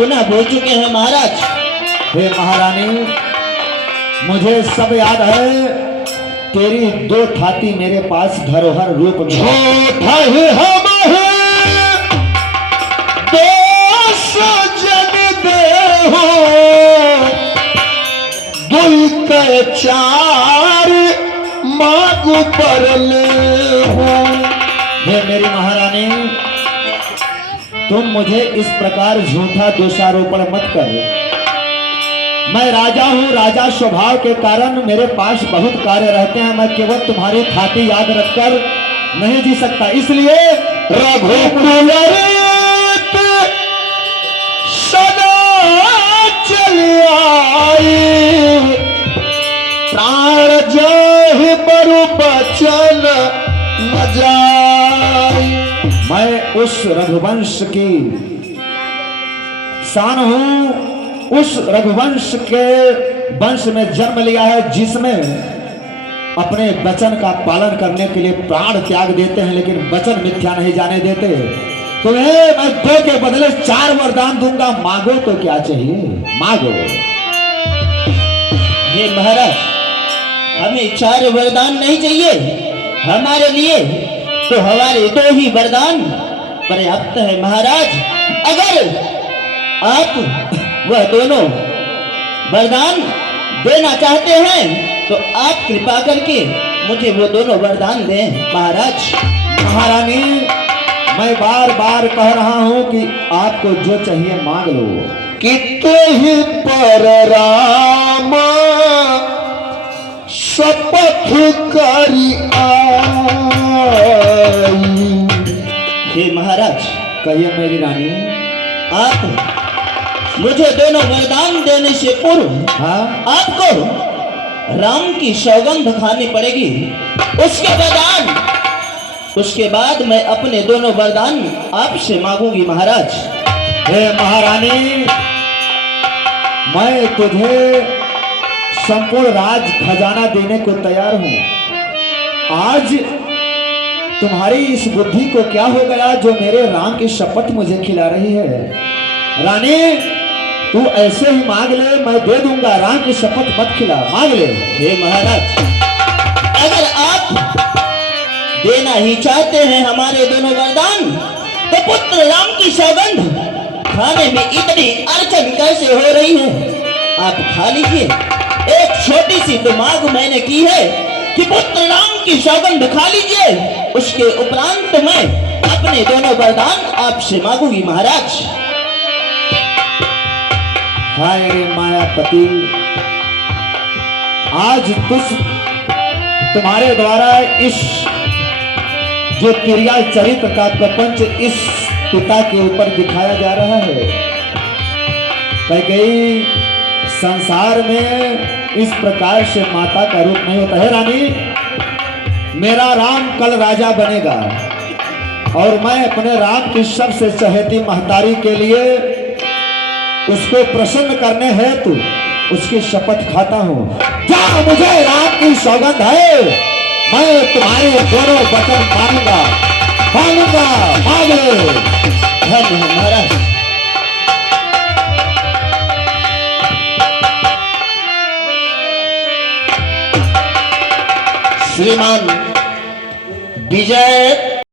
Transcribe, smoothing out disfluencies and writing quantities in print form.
पुनः भूल चुके हैं महाराज। हे महारानी, मुझे सब याद है। तेरी दो थाती मेरे पास धरोहर रूप में झूठा ही हम हैं, दो सजन देहो, दुई के चार मागु पर ले हो। हे मेरी महारानी, तुम मुझे इस प्रकार झूठा दोषारोपण मत कर। मैं राजा हूँ, राजा स्वभाव के कारण मेरे पास बहुत कार्य रहते हैं। मैं केवल तुम्हारी थाती याद रखकर नहीं जी सकता, इसलिए रघुकुल रीत सदा चली आई, प्राण जाहि बरु बचन न जाई। मैं उस रघुवंश की शान हूँ, उस रघुवंश के वंश में जन्म लिया है, जिसमें अपने वचन का पालन करने के लिए प्राण त्याग देते हैं, लेकिन वचन मिथ्या नहीं जाने देते। तुम्हें मैं दो के बदले चार वरदान दूंगा, मांगो तो क्या चाहिए, मांगो। हे महाराज, हमें चार वरदान नहीं चाहिए, हमारे लिए तो हमारे दो ही वरदान पर्याप्त है महाराज। अगर आप वह दोनों वरदान देना चाहते हैं तो आप कृपा करके मुझे वो दोनों वरदान दें महाराज। महारानी, मैं बार बार कह रहा हूं कि आपको जो चाहिए मांग लो। किते ही पर राम शपथ करी आई। हे महाराज, कहिए मेरी रानी। आप मुझे दोनों वरदान देने से पूर्व हाँ, आपको राम की सौगंध खानी पड़ेगी। उसके बाद मैं अपने दोनों वरदान आपसे मांगूंगी महाराज। हे महारानी, मैं तुझे संपूर्ण राज खजाना देने को तैयार हूं। आज तुम्हारी इस बुद्धि को क्या हो गया जो मेरे राम की शपथ मुझे खिला रही है। रानी, तू ऐसे ही मांग ले, मैं दे दूंगा। राम की शपथ मत खिला, मांग ले। हे महाराज, अगर आप देना ही चाहते हैं हमारे दोनों वरदान, तो पुत्र राम की सौगंध खाने में इतनी अड़चन कैसे हो रही है, आप खा लीजिए। एक छोटी सी तो मांग मैंने की है कि पुत्र राम की सौगंध खा लीजिए, उसके उपरांत मैं अपने दोनों वरदान आपसे मांगूंगी महाराज। हाय रे मायापति, आज तुम्हारे द्वारा इस जो क्रिया चरित्र का प्रपंच इस पिता के ऊपर दिखाया जा रहा है। कई संसार में इस प्रकार से माता का रूप नहीं होता है। रानी, मेरा राम कल राजा बनेगा और मैं अपने राम की सबसे चहेती महतारी के लिए उसको प्रसन्न करने हेतु उसकी शपथ खाता हूं। क्या मुझे राम की सौगंध है, मैं तुम्हारे दोनों वचन मानूंगा, मानूंगा, मांग ले। धन्य है महाराज। श्रीमान विजय